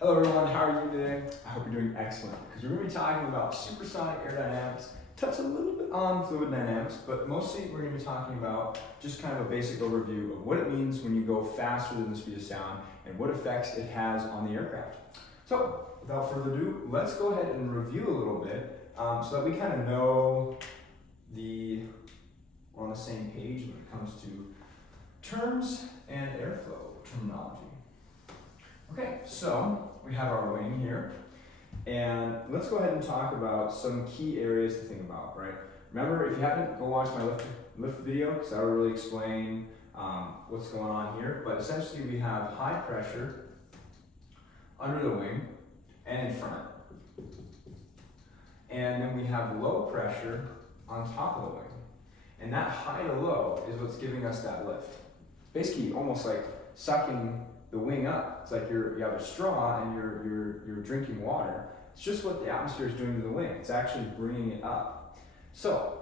Hello everyone, how are you today? I hope you're doing excellent because we're going to be talking about supersonic aerodynamics, touch a little bit on fluid dynamics, but mostly we're going to be talking about just kind of a basic overview of what it means when you go faster than the speed of sound and what effects it has on the aircraft. So without further ado, let's go ahead and review a little bit so that we kind of know we're on the same page when it comes to terms and airflow terminology. Okay, so we have our wing here, and let's go ahead and talk about some key areas to think about, right? Remember, if you haven't, go watch my lift video, because that'll really explain what's going on here. But essentially, we have high pressure under the wing and in front. And then we have low pressure on top of the wing. And that high to low is what's giving us that lift. Basically, almost like sucking the wing up. It's like you have a straw and you're drinking water. It's just what the atmosphere is doing to the wing. It's actually bringing it up. So,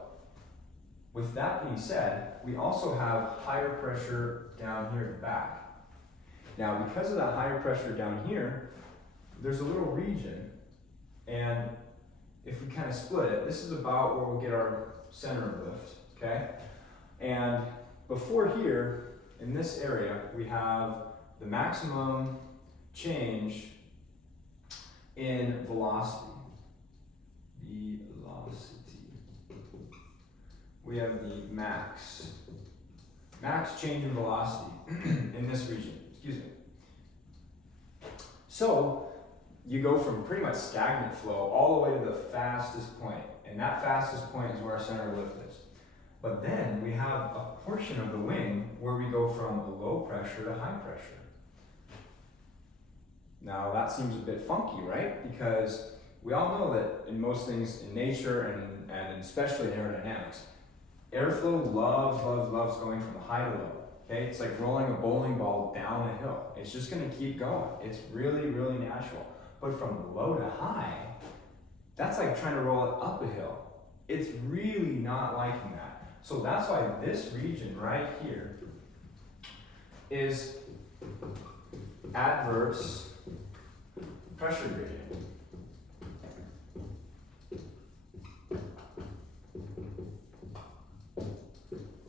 with that being said, we also have higher pressure down here at the back. Now, because of that higher pressure down here, there's a little region, and if we kind of split it, this is about where we'll get our center of lift, okay? And before here, in this area, we have the maximum change in velocity. We have the max change in velocity in this region, excuse me. So you go from pretty much stagnant flow all the way to the fastest point, and that fastest point is where our center of lift is. But then we have a portion of the wing where we go from low pressure to high pressure. Now that seems a bit funky, right? Because we all know that in most things in nature and especially in aerodynamics, airflow loves going from high to low. Okay, it's like rolling a bowling ball down a hill. It's just going to keep going. It's really natural. But from low to high, that's like trying to roll it up a hill. It's really not liking that. So that's why this region right here is adverse pressure gradient.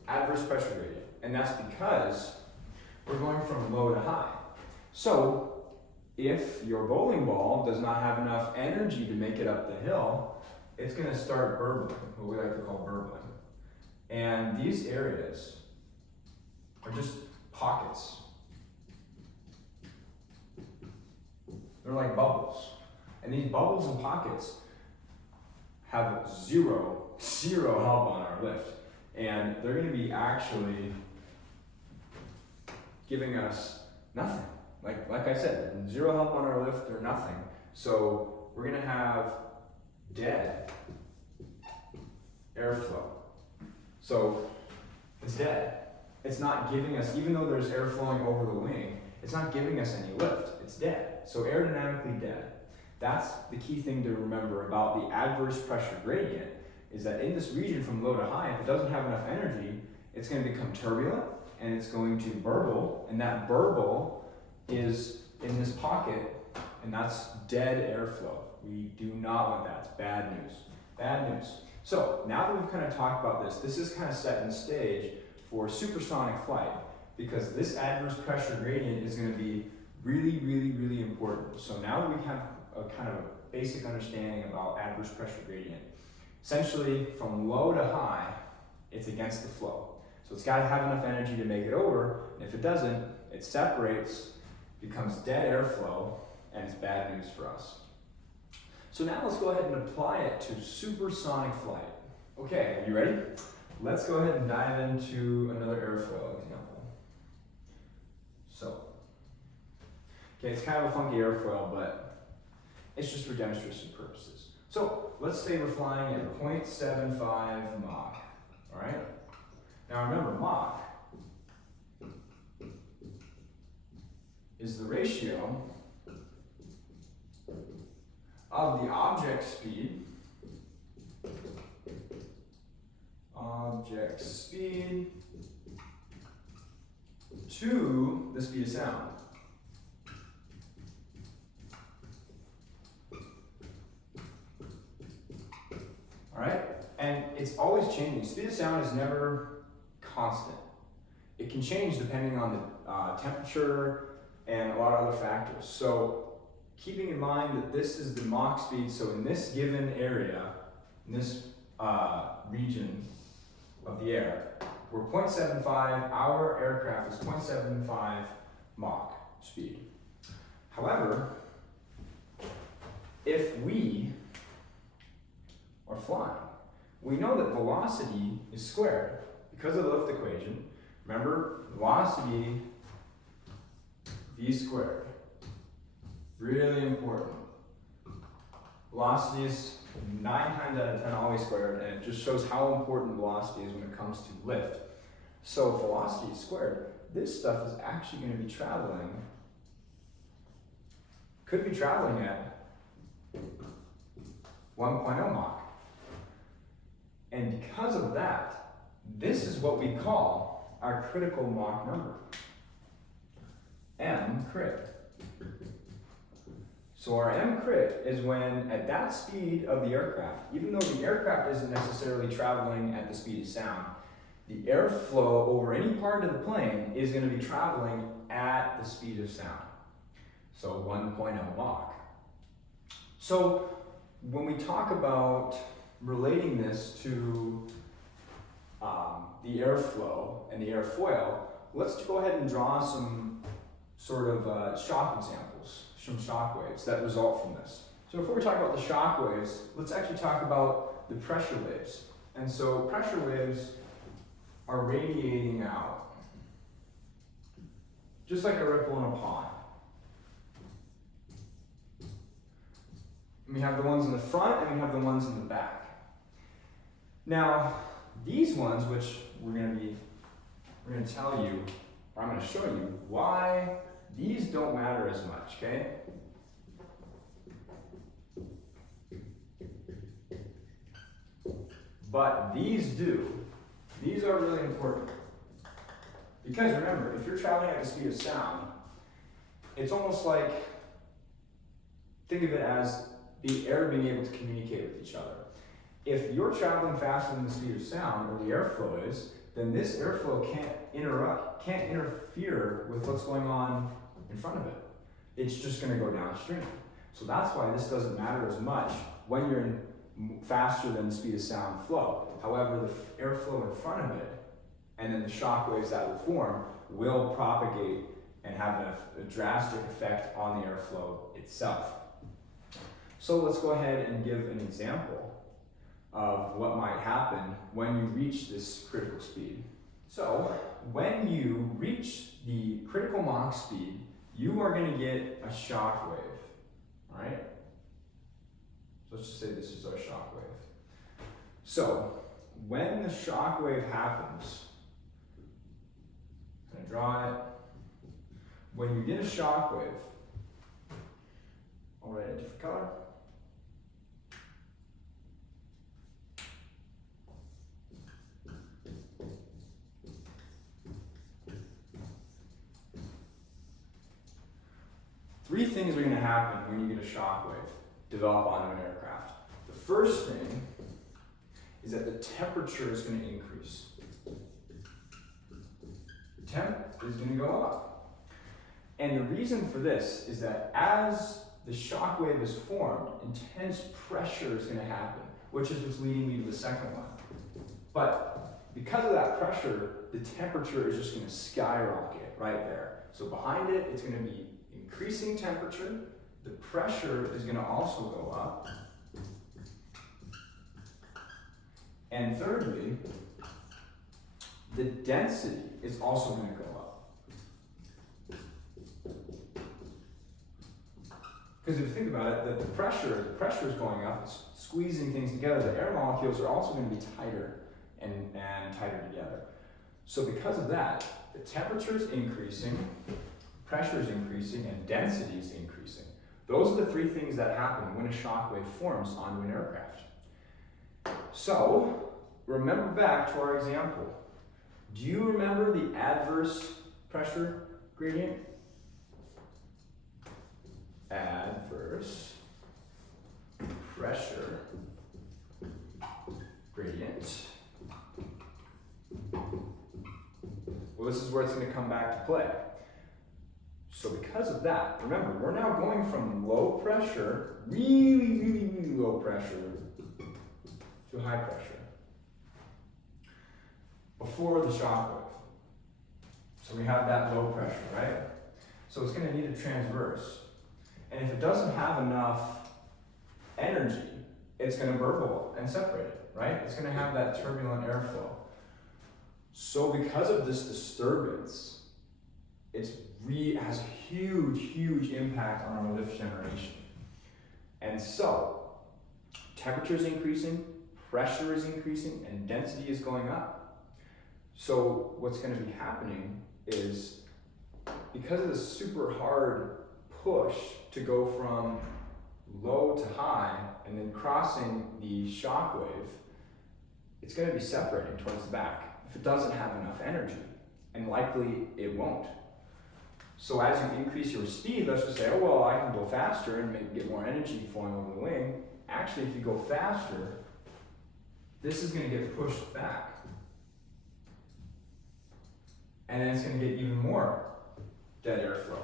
Adverse pressure gradient. And that's because we're going from low to high. So if your bowling ball does not have enough energy to make it up the hill, it's going to start burbling, what we like to call burbling. And these areas are just pockets. They're like bubbles. And these bubbles and pockets have zero help on our lift. And they're going to be actually giving us nothing. Like I said, zero help on our lift or nothing. So we're going to have dead airflow. So it's dead. It's not giving us, even though there's air flowing over the wing, it's not giving us any lift. It's dead. So aerodynamically dead. That's the key thing to remember about the adverse pressure gradient, is that in this region from low to high, if it doesn't have enough energy, it's going to become turbulent and it's going to burble, and that burble is in this pocket, and that's dead airflow. We do not want that. It's bad news. Bad news. So now that we've kind of talked about this is kind of setting the stage for supersonic flight, because this adverse pressure gradient is going to be really important. So now that we have a kind of a basic understanding about adverse pressure gradient, essentially from low to high, it's against the flow. So it's got to have enough energy to make it over, and if it doesn't, it separates, becomes dead airflow, and it's bad news for us. So now let's go ahead and apply it to supersonic flight. Okay, are you ready? Let's go ahead and dive into another airflow example. So, okay, it's kind of a funky airfoil, but it's just for demonstration purposes. So let's say we're flying at 0.75 Mach, all right? Now remember, Mach is the ratio of the object speed to the speed of sound. it's always changing. Speed of sound is never constant. It can change depending on the temperature and a lot of other factors. So keeping in mind that this is the Mach speed, so in this given area, in this region of the air, we're 0.75, our aircraft is 0.75 Mach speed. However, if we are flying, we know that velocity is squared because of the lift equation. Remember, velocity v squared. Really important. Velocity is 9 times out of 10 always squared, and it just shows how important velocity is when it comes to lift. So if velocity is squared, this stuff is actually going to be traveling, could be traveling at 1.0 Mach. And because of that, this is what we call our critical Mach number, M crit. So our M crit is when, at that speed of the aircraft, even though the aircraft isn't necessarily traveling at the speed of sound, the airflow over any part of the plane is going to be traveling at the speed of sound. So 1.0 Mach. So when we talk about relating this to the airflow and the airfoil, let's go ahead and draw some sort of shock examples, some shock waves that result from this. So before we talk about the shock waves, let's actually talk about the pressure waves. And so pressure waves are radiating out, just like a ripple in a pond. And we have the ones in the front and we have the ones in the back. Now, these ones, which we're going to tell you, or I'm going to show you why these don't matter as much, okay? But these do. These are really important. Because remember, if you're traveling at the speed of sound, it's almost like, think of it as the air being able to communicate with each other. If you're traveling faster than the speed of sound, or the airflow is, then this airflow can't interfere with what's going on in front of it. It's just going to go downstream. So that's why this doesn't matter as much when you're in faster than the speed of sound flow. However, the airflow in front of it, and then the shock waves that will form, will propagate and have a drastic effect on the airflow itself. So let's go ahead and give an example of what might happen when you reach this critical speed. So when you reach the critical Mach speed, you are going to get a shock wave, all right? So let's just say this is our shock wave. So when the shock wave happens, I'm going to draw it. When you get a shock wave, I'll write a different color. Three things are going to happen when you get a shock wave develop onto an aircraft. The first thing is that the temperature is going to increase. The temp is going to go up. And the reason for this is that as the shock wave is formed, intense pressure is going to happen, which is what's leading me to the second one. But because of that pressure, the temperature is just going to skyrocket right there. So behind it, it's going to be increasing temperature. The pressure is going to also go up. And thirdly, the density is also going to go up. Because if you think about it, the pressure is going up, it's squeezing things together. The air molecules are also going to be tighter and tighter together. So because of that, the temperature is increasing, pressure is increasing, and density is increasing. Those are the three things that happen when a shock wave forms onto an aircraft. So, remember back to our example. Do you remember the adverse pressure gradient? Adverse pressure gradient. this is where it's going to come back to play. So because of that, remember, we're now going from low pressure, really low pressure, to high pressure before the shock wave. So we have that low pressure, right? So it's going to need a transverse. And if it doesn't have enough energy, it's going to burble and separate it, right? It's going to have that turbulent airflow. So because of this disturbance, it has a huge impact on our lift generation. And so, temperature is increasing, pressure is increasing, and density is going up. So what's going to be happening is, because of this super hard push to go from low to high and then crossing the shock wave, it's going to be separating towards the back if it doesn't have enough energy, and likely it won't. So as you increase your speed, let's just say, oh well, I can go faster and maybe get more energy flowing over the wing. Actually, if you go faster, this is going to get pushed back. And then it's going to get even more dead airflow.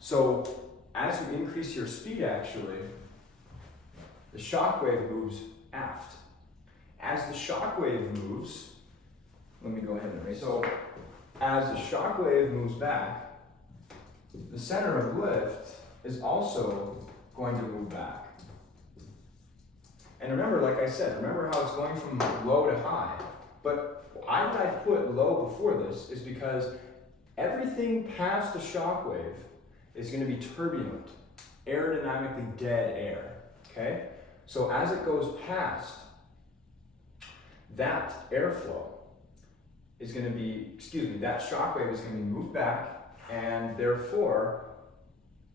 So as you increase your speed, actually, the shock wave moves aft. As the shock wave moves, let me go ahead and erase. So as the shock wave moves back, the center of lift is also going to move back. And remember, like I said, remember how it's going from low to high. But why did I put low before this is because everything past the shock wave is going to be turbulent, aerodynamically dead air, okay? So as it goes past, that airflow is going to be, that shock wave is going to be moved back, and therefore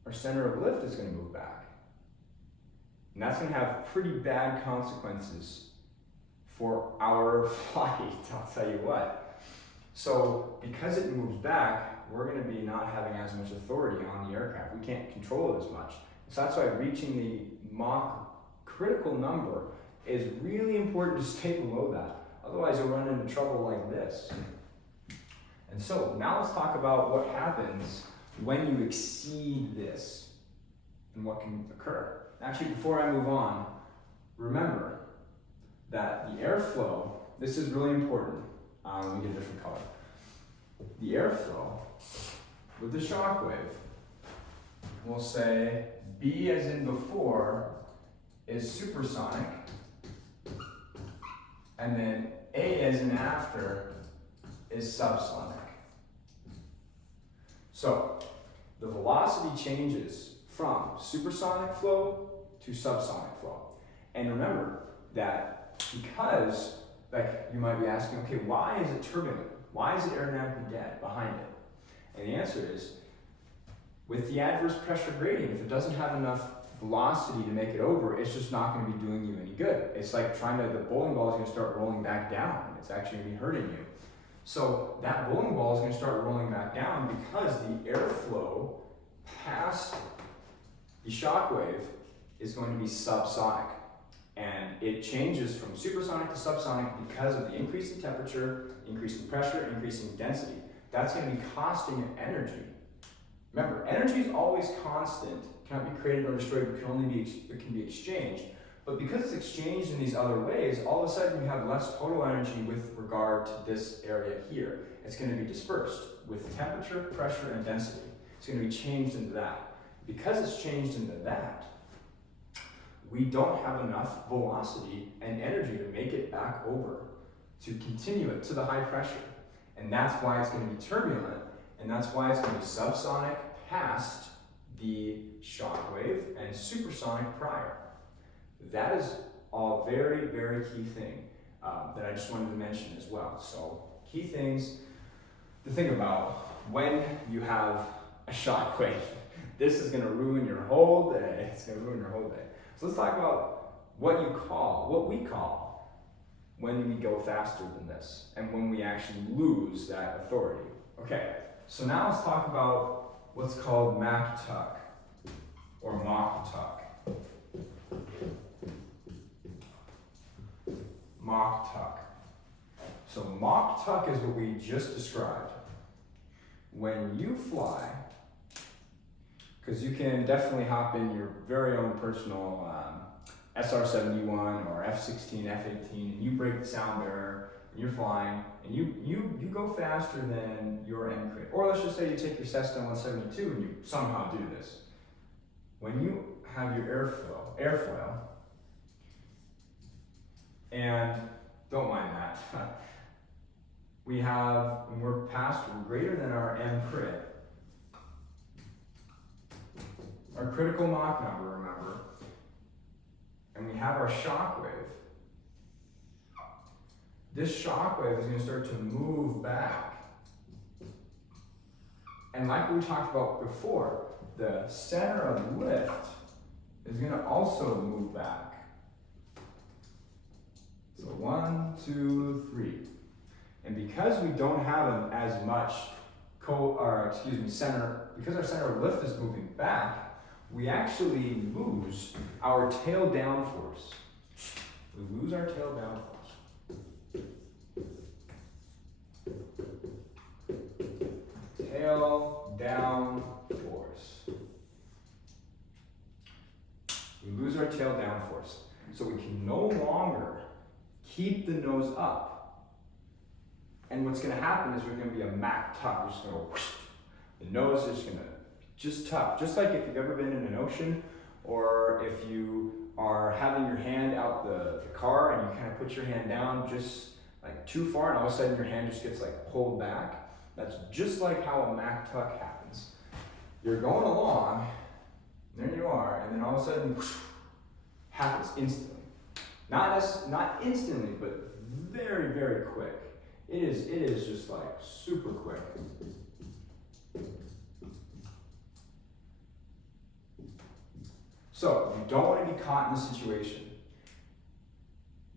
our center of lift is going to move back. And that's going to have pretty bad consequences for our flight, I'll tell you what. So because it moves back, we're going to be not having as much authority on the aircraft. We can't control it as much. So that's why reaching the Mach critical number is really important to stay below that. Otherwise you'll run into trouble like this. And so now let's talk about what happens when you exceed this and what can occur. Actually, before I move on, remember that the airflow, this is really important. Let me get a different color. The airflow with the shock wave, we'll say B as in before is supersonic, and then A as in after is subsonic. So the velocity changes from supersonic flow to subsonic flow. And remember that because, like you might be asking, okay, why is it turbulent? Why is it aerodynamically dead behind it? And the answer is, with the adverse pressure gradient, if it doesn't have enough velocity to make it over, it's just not going to be doing you any good. It's like the bowling ball is going to start rolling back down. It's actually going to be hurting you. So that bowling ball is going to start rolling back down because the airflow past the shock wave is going to be subsonic. And it changes from supersonic to subsonic because of the increase in temperature, increase in pressure, increase in density. That's going to be costing it energy. Remember, energy is always constant, cannot be created or destroyed, but it can be exchanged. But because it's exchanged in these other ways, all of a sudden you have less total energy with regard to this area here. It's going to be dispersed with temperature, pressure, and density. It's going to be changed into that. Because it's changed into that, we don't have enough velocity and energy to make it back over, to continue it to the high pressure. And that's why it's going to be turbulent, and that's why it's going to be subsonic past the shock wave and supersonic prior. That is a very, very key thing that I just wanted to mention as well. So key things to think about when you have a shock wave. This is going to ruin your whole day. It's going to ruin your whole day. So let's talk about what we call when we go faster than this and when we actually lose that authority. Okay, so now let's talk about what's called Mach tuck or Mach tuck. Mach tuck. So Mach tuck is what we just described. when you fly, because you can definitely hop in your very own personal SR-71 or F-16, F-18, and you break the sound barrier, and you're flying, and you go faster than your end crit. Or let's just say you take your Cessna 172 and you somehow do this. When you have your airfoil, and don't mind that, when we're greater than our M crit, our critical Mach number, remember, and we have our shock wave. This shock wave is going to start to move back. And like we talked about before, the center of lift is going to also move back. So 1, 2, 3. And because we don't have as much center, because our center of lift is moving back, we actually lose our tail down force. We lose our tail down force. Tail down force. We lose our tail down force. So we can no longer keep the nose up. And what's going to happen is we're going to be a Mach tuck. We're just going to go whoosh. The nose is going to just tuck. Just like if you've ever been in an ocean, or if you are having your hand out the car and you kind of put your hand down just like too far, and all of a sudden your hand just gets like pulled back. That's just like how a Mach tuck happens. You're going along, there you are, and then all of a sudden whoosh, happens instantly. Not instantly, but very, very quick. It is just like super quick. So, you don't want to be caught in this situation.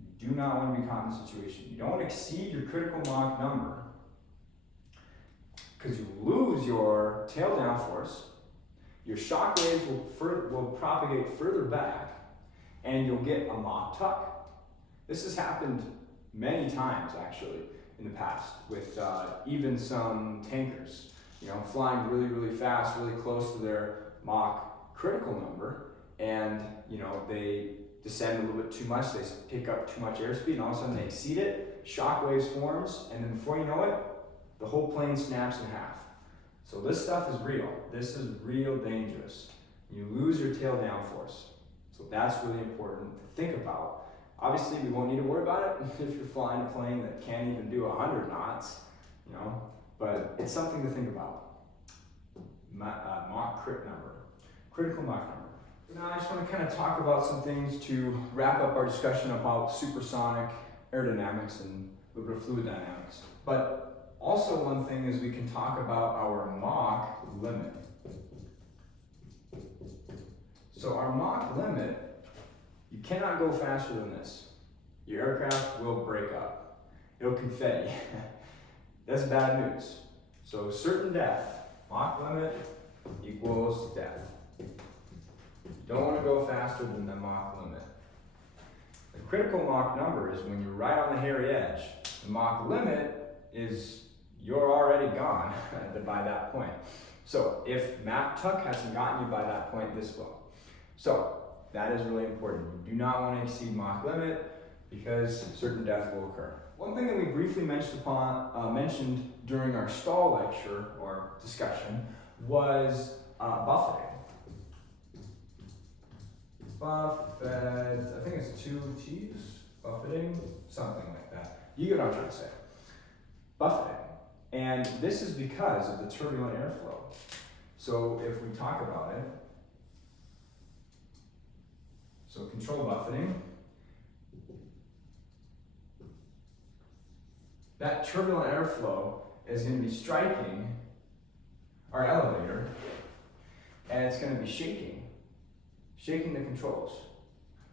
You do not want to be caught in this situation. You don't want to exceed your critical Mach number, because you lose your tail down force, your shock waves will propagate further back, and you'll get a Mach tuck. This has happened many times actually in the past with even some tankers, flying really, really fast, really close to their Mach critical number, and they descend a little bit too much, they pick up too much airspeed, and all of a sudden they exceed it, shock waves forms, and then before you know it, the whole plane snaps in half. So this stuff is real. This is real dangerous. You lose your tail down force. So that's really important to think about. Obviously, we won't need to worry about it if you're flying a plane that can't even do 100 knots, but it's something to think about. Mach crit number, critical Mach number. Now I just want to kind of talk about some things to wrap up our discussion about supersonic aerodynamics and a little bit of fluid dynamics. But also one thing is we can talk about our Mach limit. So our Mach limit, you cannot go faster than this. Your aircraft will break up. It'll confetti. That's bad news. So certain death, Mach limit equals death. You don't want to go faster than the Mach limit. The critical Mach number is when you're right on the hairy edge. The Mach limit is you're already gone by that point. So if Mach tuck hasn't gotten you by that point, this will. So that is really important. You do not want to exceed Mach limit because certain death will occur. One thing that we briefly mentioned during our stall lecture or discussion was buffeting. I think it's 2 T's, buffeting, something like that. You get what I'm trying to say. Buffeting. And this is because of the turbulent airflow. So if we talk about it, so control buffeting, that turbulent airflow is going to be striking our elevator, and it's going to be shaking the controls.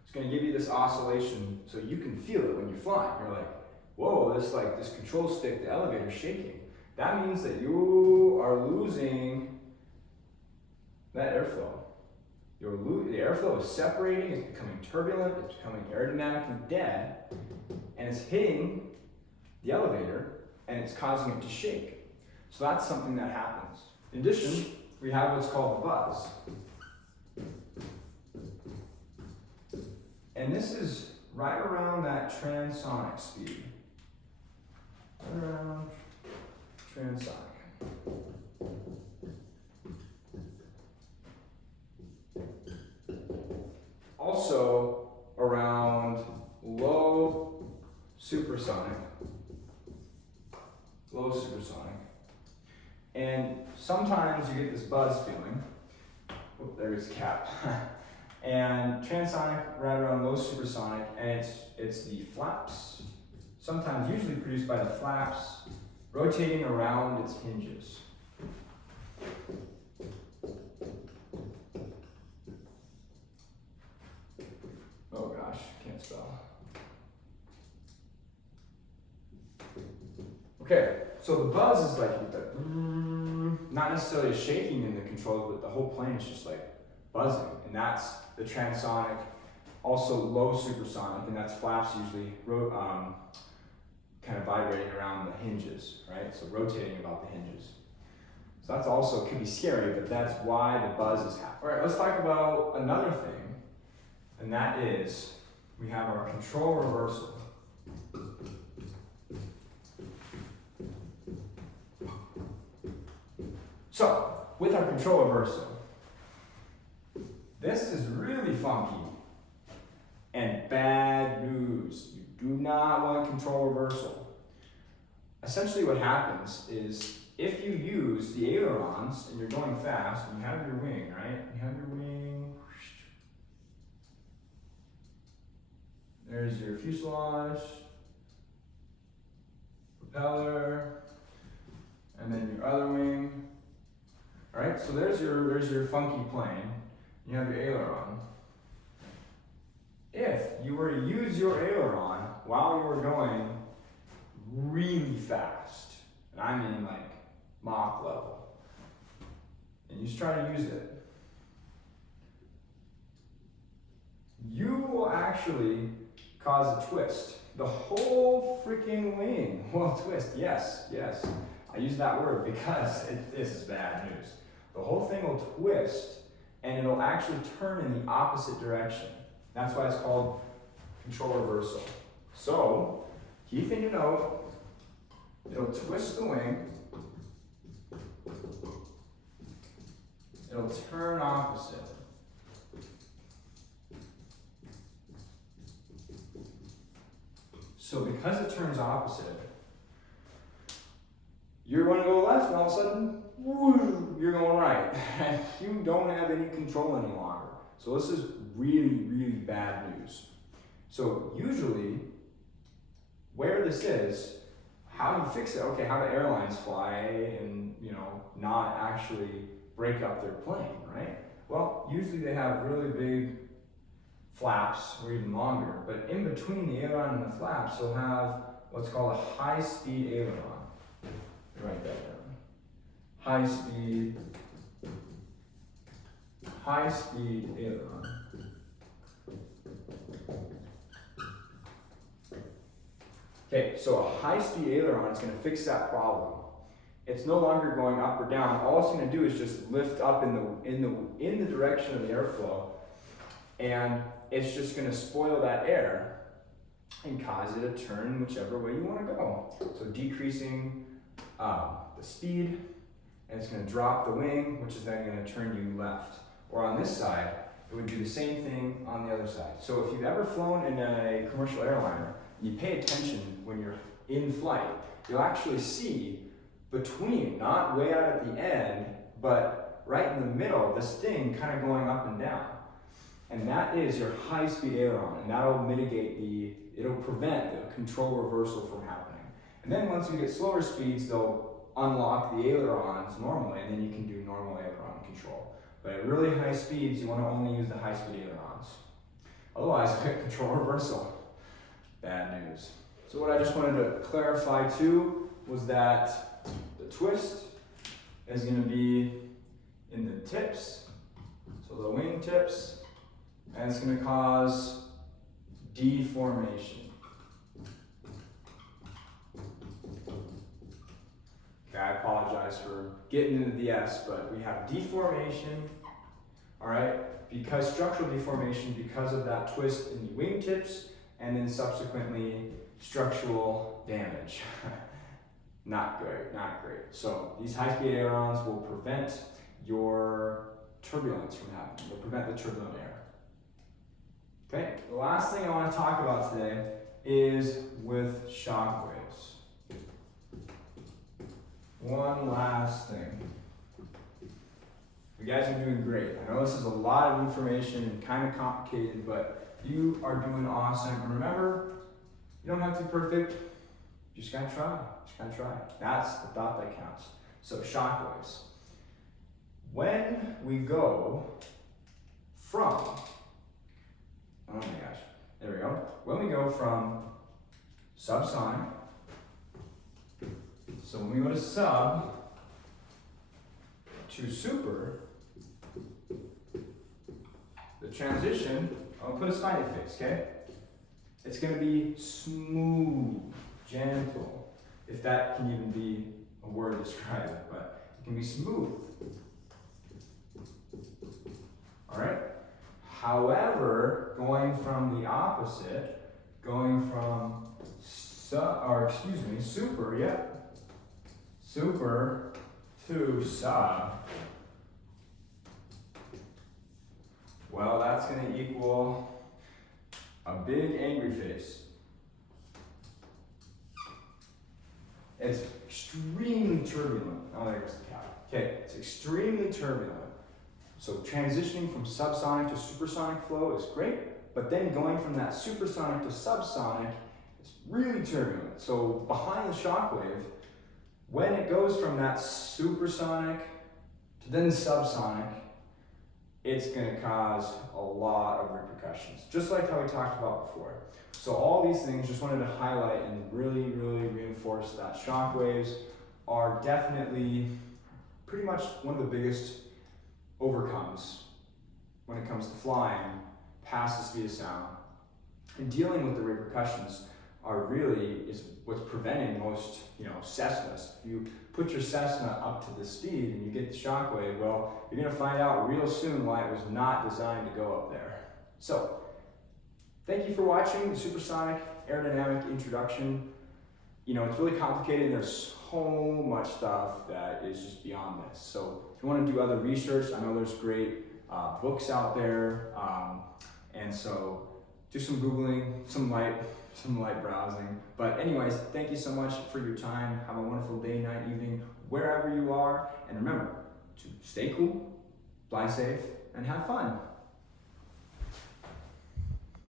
It's going to give you this oscillation so you can feel it when you're flying. You're like, whoa, this control stick, the elevator's shaking. That means that you are losing that airflow. The airflow is separating, it's becoming turbulent, it's becoming aerodynamically dead, and it's hitting the elevator and it's causing it to shake. So that's something that happens. In addition, we have what's called the buzz. And this is right around that transonic speed. Right around transonic. Also around low supersonic. Low supersonic. And sometimes you get this buzz feeling. Oh, there's a cap. And transonic right around low supersonic, and it's the flaps, sometimes usually produced by the flaps, rotating around its hinges. Oh gosh, can't spell. Okay, so the buzz is like the not necessarily a shaking in the controls, but the whole plane is just like buzzing, and that's the transonic, also low supersonic, and that's flaps usually kind of vibrating around the hinges, right? So rotating about the hinges. So that's also could be scary, but that's why the buzz is happening. All right, let's talk about another thing, and that is we have our control reversal. So with our control reversal, this is really funky and bad news. You do not want control reversal. Essentially what happens is if you use the ailerons and you're going fast and you have your wing, right? You have your wing. There's your fuselage, propeller, and then your other wing. All right, so there's your funky plane. You have your aileron. If you were to use your aileron while you were going really fast, and I mean like Mach level, and you just try to use it, you will actually cause a twist. The whole freaking wing will twist. Yes. I use that word because this is bad news. The whole thing will twist, and it'll actually turn in the opposite direction. That's why it's called control reversal. So, key thing to note, it'll twist the wing, it'll turn opposite. So because it turns opposite, you're going to go left, and all of a sudden, woo, you're going right. And you don't have any control any longer. So this is really, really bad news. So usually, where this is, how you fix it, okay, how do airlines fly and, not actually break up their plane, right? Well, usually they have really big flaps or even longer, but in between the aileron and the flaps, you'll have what's called a high-speed aileron. Write that down. High-speed aileron. Okay, so a high-speed aileron is going to fix that problem. It's no longer going up or down. All it's going to do is just lift up in the direction of the airflow, and it's just going to spoil that air and cause it to turn whichever way you want to go. So decreasing the speed, and it's going to drop the wing, which is then going to turn you left. Or on this side, it would do the same thing on the other side. So if you've ever flown in a commercial airliner, you pay attention when you're in flight, you'll actually see between, not way out at the end, but right in the middle, this thing kind of going up and down. And that is your high-speed aileron, and that'll it'll prevent the control reversal from happening. And then once you get slower speeds, they'll unlock the ailerons normally, and then you can do normal aileron control. But at really high speeds, you want to only use the high-speed ailerons. Otherwise, you get control reversal. Bad news. So what I just wanted to clarify too was that the twist is going to be in the tips, so the wing tips, and it's going to cause deformation. Okay? I apologize for getting into the S, but we have deformation, all right, because structural deformation because of that twist in the wingtips, and then subsequently structural damage. Not great, not great. So these high-speed ailerons will prevent your turbulence from happening. They'll prevent the turbulent air. Okay, the last thing I want to talk about today is with shock waves. One last thing. You guys are doing great. I know this is a lot of information and kind of complicated, but you are doing awesome. And remember, you don't have to be perfect. You just gotta try. Just gotta try. That's the thought that counts. So shock waves. When we go from, oh my gosh, there we go. When we go from subsonic, so when we go to sub to super, the transition, I'll put a smiley face, okay? It's gonna be smooth, gentle, if that can even be a word to describe it, but it can be smooth. All right? However, going from the opposite, going from super, super to sub, well, that's going to equal a big angry face. It's extremely turbulent. Oh, there's the cap. Okay, it's extremely turbulent. So transitioning from subsonic to supersonic flow is great, but then going from that supersonic to subsonic is really turbulent. So behind the shock wave, when it goes from that supersonic to then subsonic, it's going to cause a lot of repercussions, just like how we talked about before. So all these things, just wanted to highlight and really, really reinforce that shock waves are definitely pretty much one of the biggest overcomes when it comes to flying past the speed of sound. And dealing with the repercussions is what's preventing most, Cessnas. If you put your Cessna up to the speed and you get the shock wave, well, you're gonna find out real soon why it was not designed to go up there. So, thank you for watching the supersonic aerodynamic introduction. It's really complicated. There's so much stuff that is just beyond this. So if you want to do other research, I know there's great books out there. And so do some Googling, some light browsing. But anyways, thank you so much for your time. Have a wonderful day, night, evening, wherever you are. And remember to stay cool, fly safe, and have fun.